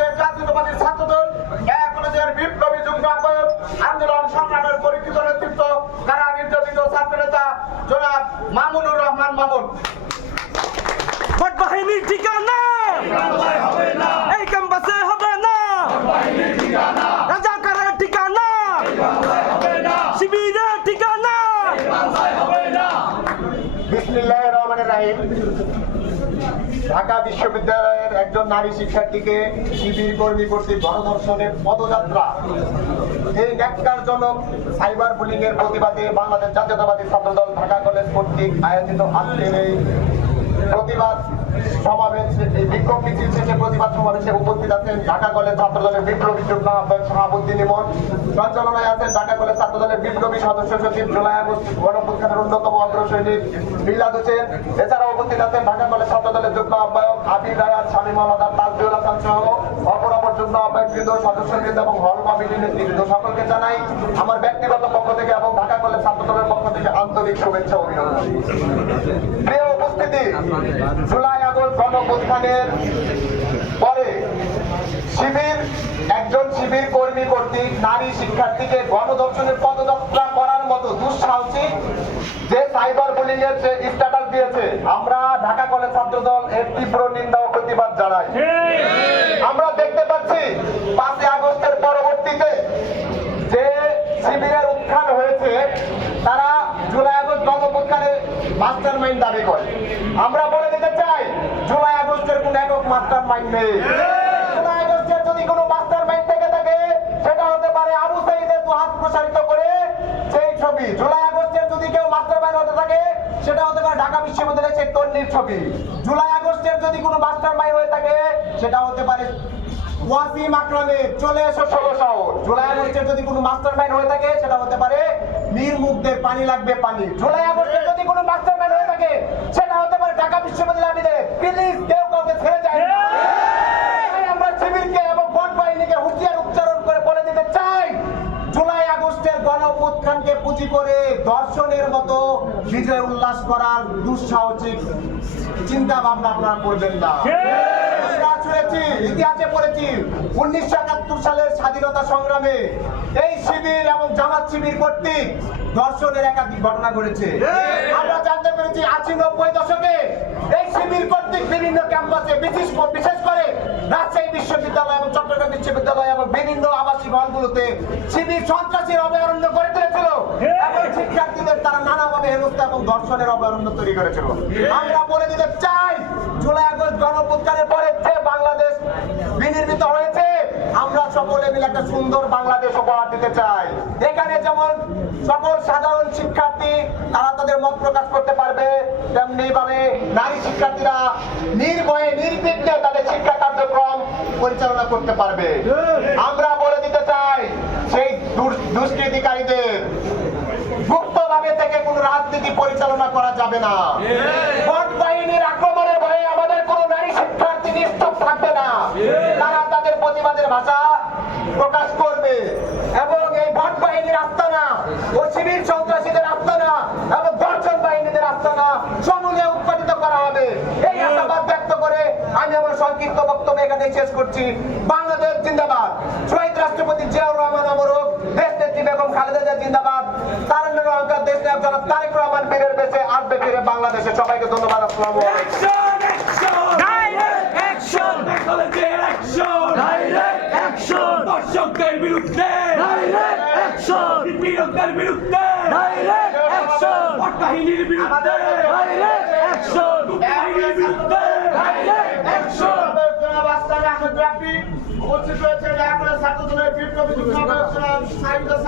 বাংলাদেশ জাতীয়তাবাদী ছাত্রদল কলেজের বিপ্লবী যুগ্ম আহ্বায়ক, আন্দোলন সংগ্রামের পরিচিত নেতৃত্ব, কারা নির্যাতিত ছাত্র নেতা জনাব মামুনুর রহমান মামুন। ভোট বাহিনীর ঠিকানা এই ক্যাম্পাসে হবে না, রাজাকারের ঠিকানা শিবিরের ঠিকানা। বিসমিল্লাহির রহমানির রহিম। ঢাকা বিশ্ববিদ্যালয়ের একজন নারী শিক্ষার্থীকে শিবির কর্মী কর্তৃক গণধর্ষণের পদযাত্রা, এই ন্যাক্কারজনক সাইবার বুলিং এর প্রতিবাদে বাংলাদেশ জাতীয়তাবাদী ছাত্রদল ঢাকা কলেজ কর্তৃক আয়োজিত আজকের এই প্রতিবাদ সমাবেশ, এই বিক্ষোভ মিছিল শেষে প্রতিবাদ সমাবেশে উপস্থিত আছেন ঢাকা কলেজ ছাত্রদলের বিপ্লবী যুগ্ম আহ্বায়ক শাহাবুদ্দিন ইমন, সঞ্চালনায় আছেন ঢাকা কলেজ ছাত্রদলের বিপ্লবী সদস্য সচিব জুলাই আগস্ট গণঅভ্যুত্থানের অন্যতম অগ্রসৈনিক মিলাদ হোসেন। এছাড়াও উপস্থিত আছেন ঢাকা কলেজ ছাত্রদলের যুগ্ম আহ্বায়ক আবির রায়াত, শামীম আহমদ, তাজুল হাসান সহ অপর যুগ্ম আহ্বায়কবৃন্দ, সদস্যবৃন্দ এবং হল কমিটির নেতৃবৃন্দ সকলকে জানাই আমার ব্যক্তিগত পক্ষ থেকে এবং ঢাকা কলেজ ছাত্রদলের পক্ষ থেকে আন্তরিক শুভেচ্ছা ও অভিনন্দন। প্রিয় উপস্থিতি, জুলাই আগস্ট গণঅভ্যুত্থানের পরে একজন শিবির কর্মী কর্তৃক নারী শিক্ষার্থীকে গণধর্ষণের পদযাত্রা করার মতো দুঃসাহসিক যে সাইবার বুলিং এর যে স্ট্যাটাস দিয়েছে, আমরা ঢাকা কলেজ ছাত্রদল এর তীব্র নিন্দা ও প্রতিবাদ জানাই। আমরা দেখতে পাচ্ছি 5 আগস্টের পরবর্তীতে যে শিবিরের উত্থান হয়েছে, তারা জুলাই আগস্ট গণঅভ্যুত্থানের মাস্টার মাইন্ড দাবি করে। আমরা বলে দিতে চাই, জুলাই আগস্টের কোন একক মাস্টার মাইন্ড নেই। জুলাই আগস্টের যদি কোনো মাস্টার মাইন্ড থেকে থাকে, সেটা হতে পারে আবু সাঈদের দুহাত প্রসারিত করে সেই ছবি। জুলাই আগস্টের যদি কেউ মাস্টার মাইন্ড হতে থাকে, সেটা হতে পারে ঢাকা বিশ্ববিদ্যালয়ের সেই তন্নির ছবি। জুলাই আগস্টের যদি কোনো মাস্টার মাইন্ড হয়ে থাকে, সেটা হতে পারে ওয়াসিম আকরামের চলে এসো 16 শহর। জুলাই আগস্টের যদি কোনো মাস্টার মাইন্ড হয়ে থাকে, সেটা হতে পারে মীর মুগ্ধের পানি লাগবে পানি। জুলাই আগস্টের যদি কোনো মাস্টার মাইন্ড হয়ে থাকে, সেটা হতে পারে ঢাকা বিশ্ববিদ্যালয়ের প্লিজ কেউ কাউকে ছেড়ে যায় না। আমরা শিবিরকে এবং ভোট বাহিনীকে হুঁশিয়ার উচ্চারণ করে বলে দিতে চাই, জুলাই আগস্টের গণঅভ্যুত্থানকে পুঁজি করে ধর্ষণের মতো বিজয় উল্লাস করার দুঃসাহসিক চিন্তা ভাবনা আপনারা করবেন না। ইতিহাসে পড়েছি 1971 সালের স্বাধীনতা সংগ্রামে এই শিবির এবং জামাত শিবির কর্তৃক ধর্ষণের একাধিক ঘটনা ঘটেছে। আমরা জানতে পেরেছি 80-90 দশকে এই শিবির কর্তৃক বিভিন্ন ক্যাম্পাসে, বিশেষ করে রাজশাহী বিশ্ববিদ্যালয় এবং চট্টগ্রাম বিশ্ববিদ্যালয় এবং বিভিন্ন আবাসিক হলগুলোতে শিবির সন্ত্রাসীর অভয়ারণ্য গড়ে তুলেছিল এবং শিক্ষার্থীদের তারা নানাভাবে হেনস্থা এবং ধর্ষণের অভয়ারণ্য তৈরি করেছিল। আমরা বলে দিতে চাই, জুলাই আগস্ট গণঅভ্যুত্থানের পরে যে বাংলাদেশ বিনির্মিত হয়েছে, আমরা সকলে মিলে একটা সুন্দর বাংলাদেশ উপহার দিতে চাই। এখানে যেমন সকল সাধারণ শিক্ষার্থী তারা তাদের মত প্রকাশ করতে পারবে, তেমনি ভাবে নারী শিক্ষার্থীরা নির্ভয়ে নির্বিঘ্নে তাদের শিক্ষা কার্যক্রম পরিচালনা করতে পারবে। আমরা বলে দিতে চাই, সেই দুষ্কৃতিকারীদের গুপ্তভাবে থেকে কোন রাজনীতি পরিচালনা করা যাবে না। ভোট বাহিনীর আক্রমণের ভয়ে আমাদের কোন নারী শিক্ষার্থী নিশ্চুপ থাকবে না। তারা তাদের প্রতিবাদের ভাষা প্রকাশ করবে এবং এই ভোট বাহিনীর আস্তানা ও শিবির সন্ত্রাসীদের আস্তানা এবং ধর্ষণ বাহিনীদের আস্তানা সমূলে উৎপাদিত করা হবে, এই আশাবাদ ব্যক্ত করে আমি আমার সংক্ষিপ্ত বক্তব্য এখানে শেষ করছি। বাংলাদেশ জিন্দাবাদ। শহীদ রাষ্ট্রপতি জিয়াউর রহমান অমরক, দেশ নেত্রী বেগম খালেদা জিয়া জিন্দাবাদ। তারুণ্যের অহংকার দেশ নায়ক জনাব তারেক রহমান বীরের বেঁচে আসবে ফিরে বাংলাদেশে। সবাইকে ধন্যবাদ। আসসালামু আলাইকুম। দর্শকদের বিরুদ্ধে বিরোধের বিরুদ্ধে ভোট বাহিনীর বিরুদ্ধে উপস্থিত হয়েছে